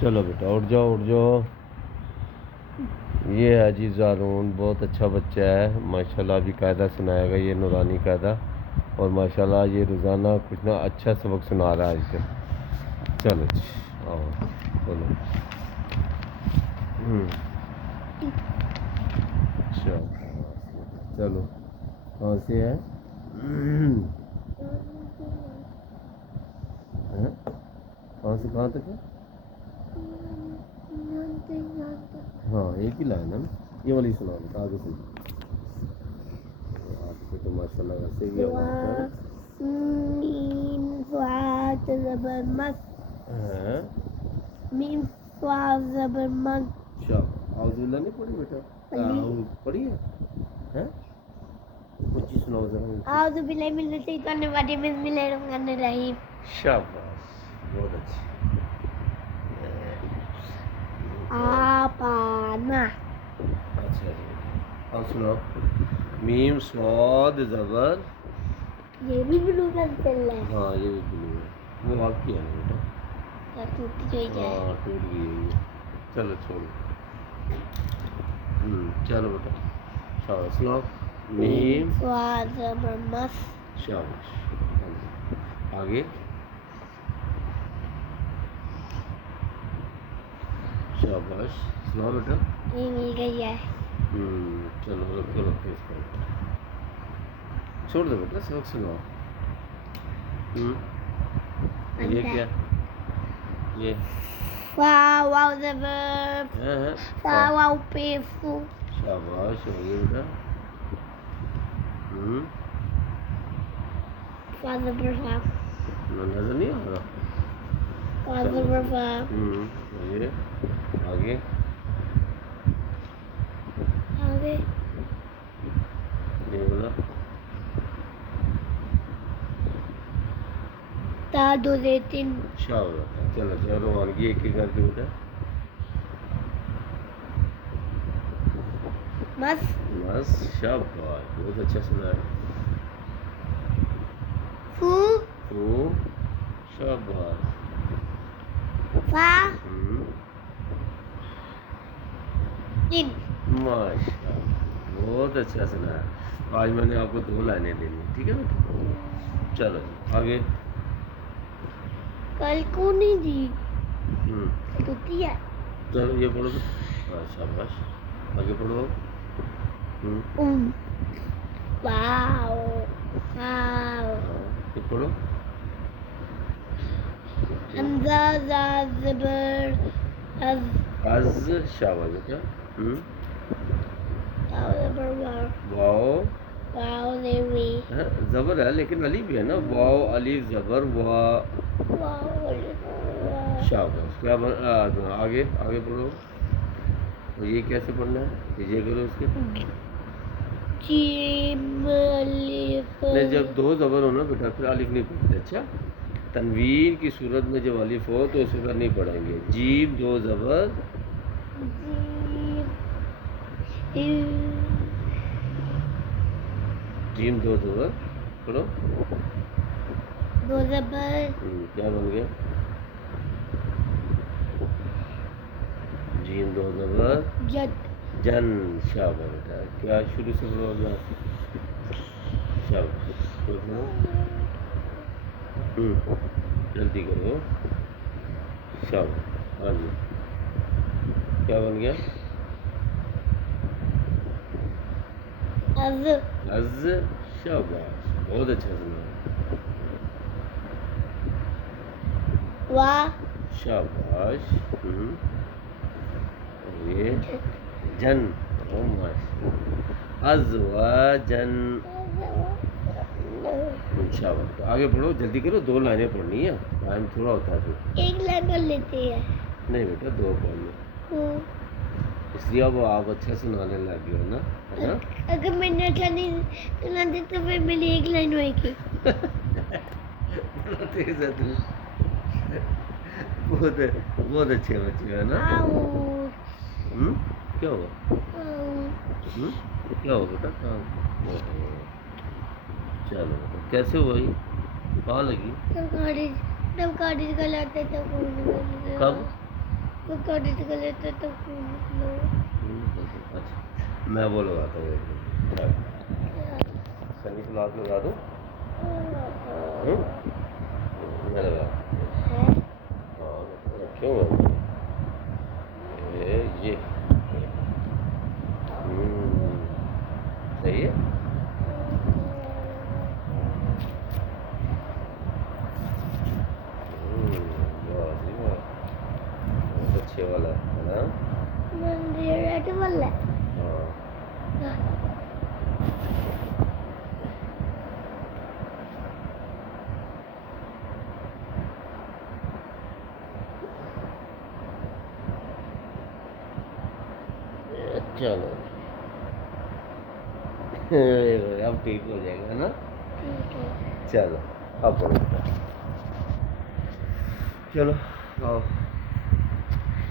چلو بیٹا اٹھ جاؤ اٹھ جاؤ. یہ ہے جی زارون، بہت اچھا بچہ ہے ماشاءاللہ. ابھی قاعدہ سنائے گا یہ نورانی قاعدہ، اور ماشاءاللہ یہ روزانہ کچھ نہ اچھا سبق سنا رہا ہے آج کل. چلو جی آؤ بولو. اچھا چلو کہاں سے ہے؟ کہاں سے کہاں تک ہے؟ ہاں ایک ہی لائن ہے نا، یہ والی سنا بیٹا آگے سے. آپ کو تو ماشاء اللہ ویسے بھی اعوذ باللہ نہیں پڑھی بیٹا؟ پڑھی ہے؟ کچھ ہی سناؤ ذرا. اعوذ باللہ من الشیطان الرجیم، بسم اللہ الرحمن الرحیم. شاباش بہت اچھی. آپانا. اچھا جی اب سناؤ. میم صاد زبر. یہ بھی بلو پینسل ہے. ہاں یہ بھی بلو ہے، وہ آپ کی ہے نا بیٹا؟ ٹوٹ گئی ہے. ہاں ٹوٹ گئی ہے یہ. چلو چھوڑو. چلو بیٹا شاباش. سناؤ. میم صاد زبر مس. شاباش. آگے. شاباش. سناؤ بیٹا. یہ مل گئی ہے. چلو رکھو رکھو اس کو. چھوڑ دو بیٹا سبق سناؤ. یہ کیا؟ یہ واو زبر فا واو پہ فو. شاباش. ہو گیا بیٹا. فا زبر فا. نظر نہیں آ رہا؟ فا زبر فا. یہ آگے. آگے یہ بولا. تا دو زیتن. شاباش. چلو چلو روانگی ایک ایک کر کے بیٹا. مس. بس شاباش بہت اچھا سنا ہے. فو. فو. شاباش. فا. تین. ماشاء اللہ بہت اچھا سنا ہے. آج میں نے آپ کو 2 لائنیں دینی، ٹھیک ہے بیٹا؟ چلو جی آگے. کل کو نہیں دی ہوتی ہے. چلو یہ پڑھو. شاباش. آگے پڑھو. واو واو. یہ پڑھو. حمزہ زا زبر از. از. شاباش بیٹا. واو زبر واو. واو واو زبر. زبر ہے لیکن الف بھی ہے نا. واو الف زبر وا. واو. شاباش. کیا آگے آگے پڑھو. یہ کیسے پڑھنا ہے؟ یہ کرو اس کے. جیم الف. نہیں جب 2 زبر ہو نا بیٹا پھر الف نہیں پڑھتے. اچھا تنوین کی صورت میں جب الف ہو تو اس وقت نہیں پڑھیں گے. جیم 2 زبر. جیم 2 زبر پڑھو. 2 زبر. کیا بن گیا؟ جیم 2 زبر جد. جن. شاباش بیٹا. کیا شروع سے پڑھو گا؟ شاباش. جلدی کرو. شاباش. ہاں جی کیا بن گیا؟ از. از. شاباش بہت اچھا سنا. وا. شاباش. یہ جن. از و جن. شاباش. آگے پڑھو جلدی کرو. 2 لائنیں پڑھنی ہے، ٹائم تھوڑا ہوتا ہے پھر. ایک لائن کر لیتے ہیں. نہیں بیٹا 2 پڑھنے، اس لیے اب آپ اچھا سنانے لگ گئے ہو نا. اگر میں نے اچھا نہیں سنا دی تو پھر میری ایک لائن ہوئے گی. بڑا تیز ہے تو. بہت اچھے بچے ہیں نا. کیا ہوا؟ کیا ہوا بیٹا؟ چلو بیٹا کیسے ہوا؟ یہ کہاں لگی؟ جب کالج کا لاتے تب. کب؟ وہ کاٹے سے لیتے تو لو اچھا میں وہ لگاتا ہوں سنی پلاس لگا دوں میں لگا ہاں رکھے ہوئے یہ صحیح ہے بہت اچھے والا ہے نا ریڈ والا ہاں چلو اب ٹھیک ہو جائے گا نا چلو اب چلو آؤ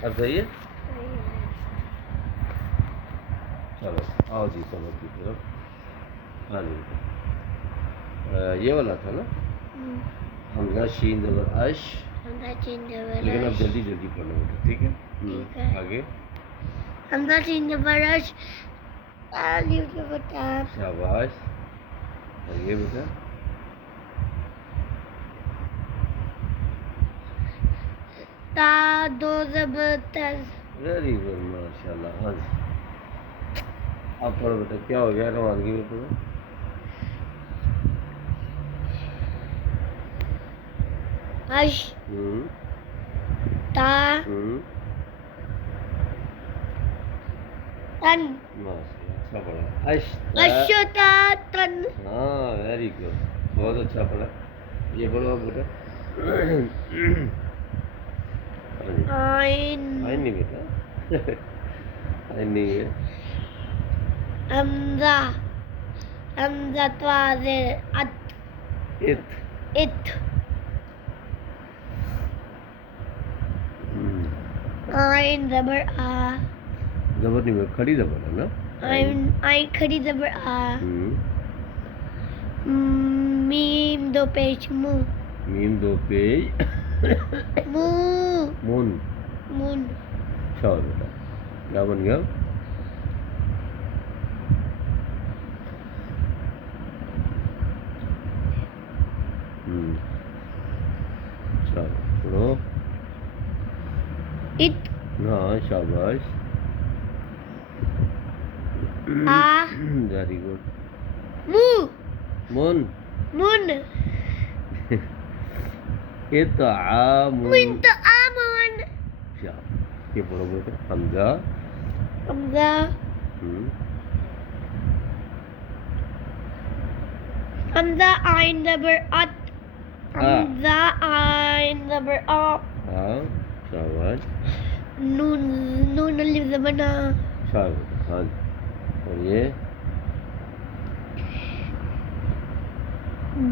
اب صحیح ہے چلو آؤ جی سمجھ کی طرف ہاں جی یہ والا تھا نا حمزہ شین زبر اش لیکن اب جلدی جلدی پڑھنا ہوگا ٹھیک ہے آگے حمزہ شین زبر اش الف زبر تا شاباش اور یہ بیٹا تا دو زبر تز ویری گڈ ماشاء اللہ ہاں جی اب پڑھو بیٹا کیا ہو گیا روانگی میں پڑھو اش تا تن اچھا پڑھا اشتا تن ہاں ویری گڈ بہت اچھا پڑھا یہ پڑھو بیٹا عین نہیں بیٹا نہیں ہے حمزہ حمزہ توازر ات عین زبر آ زبر نہیں کھڑی زبر ہے نا عین کھڑی زبر آ میم دو پیش مو میم دو پیج مون مون چلو بیٹا کیا بن گیا چلو پڑھو ات ہاں شاباش آ ویری گڈ مو مون مون اطعام منت آمون یہ پڑھو بیٹا حمزہ حمزہ حمزہ عین زبر ات حمزہ عین زبر آ ہاں شاباش نون نون الف زبر نا شاباش ہاں اور یہ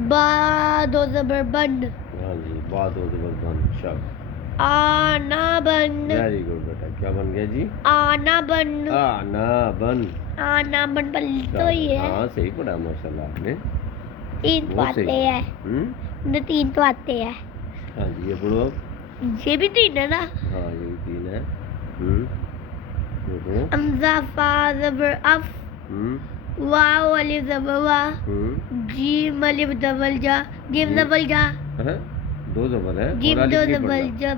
با دو زبر بن ہاں جی بات ہو زبر بند شاباش آنا بن ویری گڈ بیٹا کیا بن گیا جی آنا بن آنا بن آنا بن پل تو ہی ہے ہاں صحیح پڑھا ماشاء اللہ آپ نے تین تو بہت آتے صحیح ہیں تین تو آتے ہیں ہاں جی یہ پڑھو یہ بھی تین ہے نا ہاں یہ بھی تین ہے حمزہ فا زبر اف واو الف زبر وا جیم الف زبر جا جیم زبر جا دو زبر ہے جیم دو زبر جب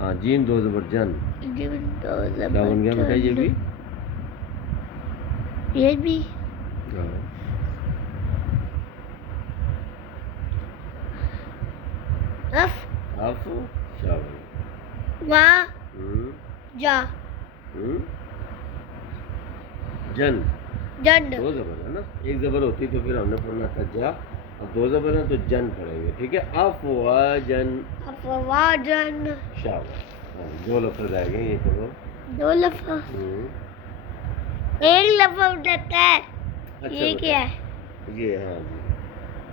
ہاں جیم دو زبر جن جیم دو کیا زبر بن گیا بیٹا یہ بھی اف اف شاباش وا جا جن جن دو زبر ہے نا ایک زبر ہوتی تو پھر ہم نے پڑھنا تھا جا اب دو زبر ہیں تو جن پڑھیں گے ٹھیک ہے افواجن افواجن شاباش دو لفظ رہ گئے یہ پڑھو دو لفظ ایک لفظ ہوتا ہے یہ کیا ہے یہ ہاں جی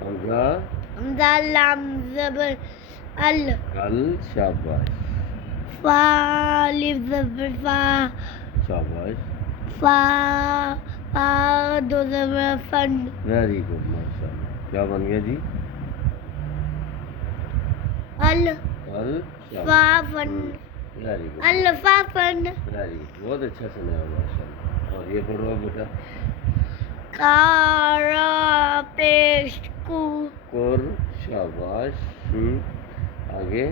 حمزہ حمزہ لام زبر ال شاباش فا الف زبر فا شاباش فا فا دو زبر فن ویری گڈ ماشاء اللہ کیا بن گیا جی ال فا فن ویری گڈ الفافن ویری گڈ بہت اچھا سنایا ماشاء اللہ. اور یہ پڑھو بیٹا. کارا پیش کو کور شاباش. آگے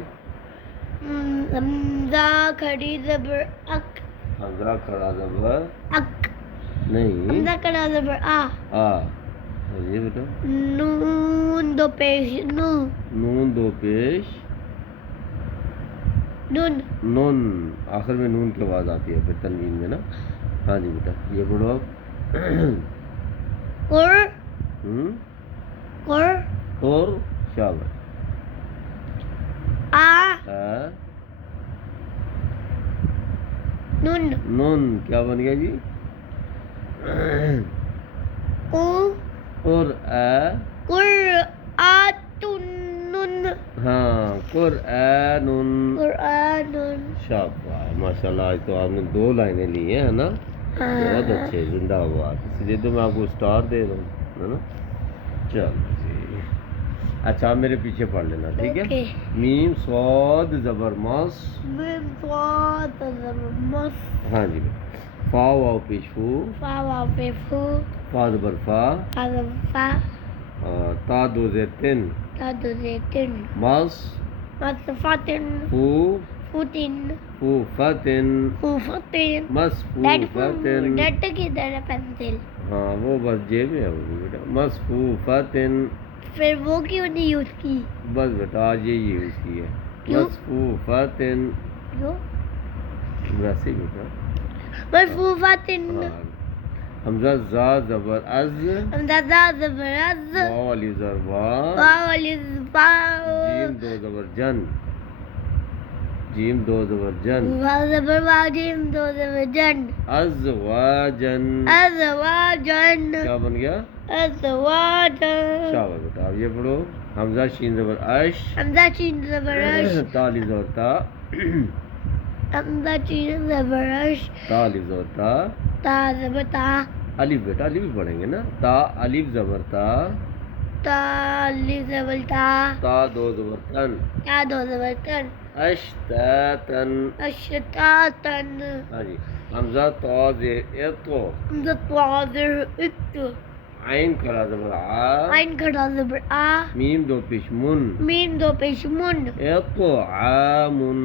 حمزہ کھڑی زبر اک حمزہ کھڑا زبر اک نہیں حمزہ کھڑا زبر آ اور یہ بیٹا نون دو پیش نو نون دو پیش نون نون. آخر میں نون کی آواز آتی ہے پھر تنوین میں نا. ہاں جی بیٹا یہ پڑھو آپ. کر کر اور شاباش. آ نون نون کیا بن گیا جی؟ او اور قرآن ہاں قرآن. قرآن شاباش ماشاء اللہ. آج تو آپ نے 2 لائنیں لی ہیں ہے نا. بہت اچھے زندہ باد. اس لیے تو میں آپ کو اسٹار دے رہا ہوں ہے نا. چلو جی اچھا آپ میرے پیچھے پڑھ لینا ٹھیک ہے. میم صاد زبر مس میم صاد زبر مس ہاں جی. فا واو پیش فو فا واو پہ فو فا زبر فا فا زبر فا تا دو زیر تن تا دو زیتن مس مس فاتن فو فوتن فو فتن فو فتن مس فو فتن. ڈٹ کی در پینسل ہاں وہ بس جیب میں ہے وہ بیٹا. مس فو فتن. پھر وہ کیوں نہیں یوز کی بس بیٹا آج یہی یوز کی ہے. کیوں؟ مس فو فتن جو ویسے ہی بیٹا. مرفوفاتن ہاں حمزہ زا زبر از حمزہ زا زبر از واو علی زبر وا واو الف جیم واو 2 زبر جن جیم 2 زبر جن واو زبر واو جیم دو زبر جن ازواجن. ازواجن کیا بن گیا؟ ازواجن. شاباش بیٹا. اب یہ پڑھو حمزہ شین زبر اش حمزہ چین زبر اش تا علی زبر تا حمزہ چین زبر اش تا علی زبر تا تا زبر تا الف بیٹا الف بھی پڑھیں گے نا. تا الف زبر تا تا الف زبر تا تا 2 زبر تن تا دو زبر تن اشتاتن. اشتاتن. ہاں جی حمزہ تا زیر اتو حمزہ طاظر ات عین کرا زبر آ عین کھڑا زبر آ میم 2 پیش من میم دو پیش من اطعامن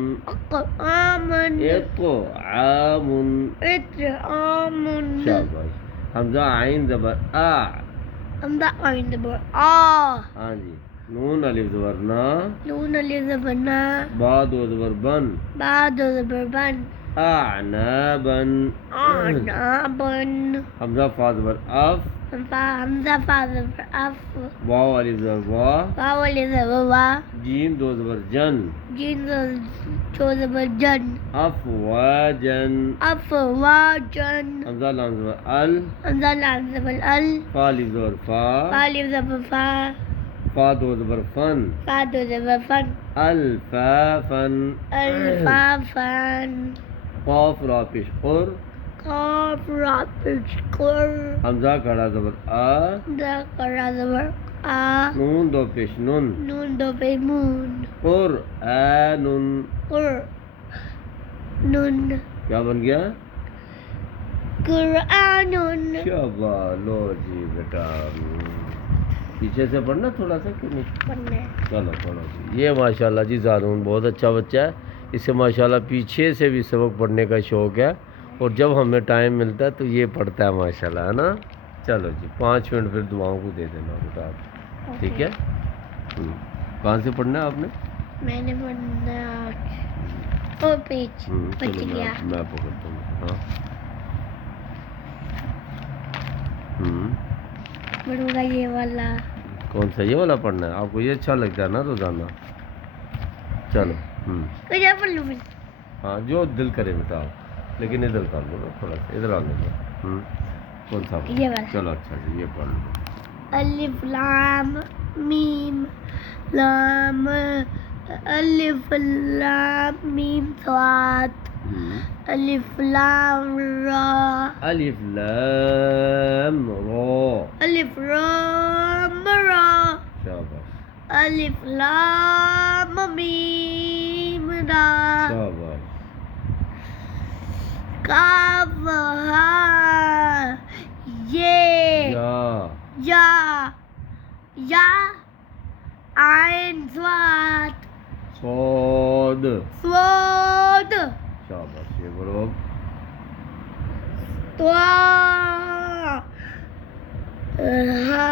آمن اطعامن. اطعامن. شاباش. حمزہ عین زبر آ حمزہ عین زبر آ ہاں جی. نون الف زبر نا نون الف زبر نا با 2 زبر بن با دو زبر بن اعنابن. عنابن. حمزہ فا زبر اف حمزہ فا زبر اف واو الف زبر وا واو الف زبر وا جیم 2 زبر جن جیم دو زبر جن افواجن. افواجن. حمزہ لام زبر ال حمزہ لام زبر ال فا الف زبر فا فا الف زبر فا فا 2 زبر فن فا دو زبر فن الفافن. الفافن. قاف را پیش قر قاف را پیش قر حمزہ کھڑا زبر آ حمزہ کھڑا زبر آ نون 2 پیش نن نون دو پہ مون قرآنن. قر نون کیا بن گیا؟ قرآن. شاباش. لو جی بیٹا پیچھے سے پڑھنا تھوڑا سا کہ نہیں. پڑھنا ہے. چلو پڑھو جی. یہ ماشاءاللہ جی زارون بہت اچھا بچہ ہے. اسے ماشاءاللہ پیچھے سے بھی سبق پڑھنے کا شوق ہے اور جب ہمیں ٹائم ملتا ہے تو یہ پڑھتا ہے ماشاءاللہ ہے نا. چلو جی 5 منٹ پھر دعاؤں کو دے دینا بیٹا آپ ٹھیک ہے. کہاں سے پڑھنا ہے آپ نے؟ میں نے پڑھنا اور پیج بچ چلو گیا. میں پکڑتا ہوں. ہاں پڑھوں گا یہ والا. کون سا یہ والا پڑھنا ہے آپ کو؟ یہ اچھا لگتا ہے نا روزانہ. چلو کیا پڑھ لوں میں؟ ہاں جو دل کرے بیٹا آپ. لیکن ادھر کر لو نا تھوڑا سا ادھر آنے دو. کون سا؟ یہ والا. چلو اچھا جی یہ پڑھ لو. الف لام میم لام الف لام میم صاد الف لام را الف لام را الف لام را شاباش. الف لام میم را شاباش. کاف ہا یہ یا یا عین صاد صاد صاد شاباش یہ بولو طا ہا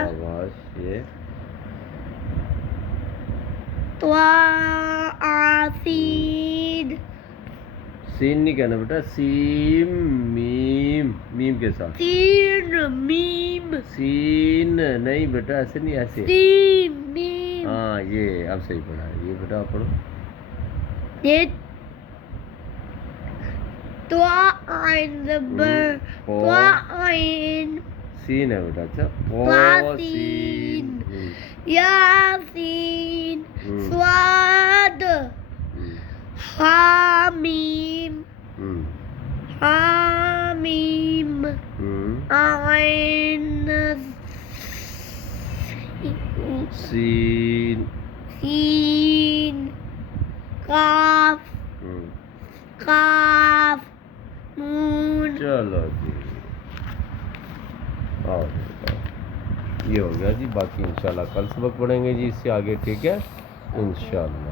شاباش یہ طا سین سین نہیں کہنا بیٹا سیم میم میم کے ساتھ سین میم سین نہیں بیٹا ایسے نہیں ایسے سین میم ہاں یہ اب صحیح پڑھا ہے یہ بیٹا آپ پڑھو یہ طا عین زبر طا عین سین ہے بیٹا اچھا طا سین سین یاسین صاد حامیم حامیم عین سین سین قاف قاف نون چلو جی آؤ یہ ہو گیا جی باقی انشاءاللہ کل سبق پڑھیں گے جی اس سے آگے ٹھیک ہے انشاءاللہ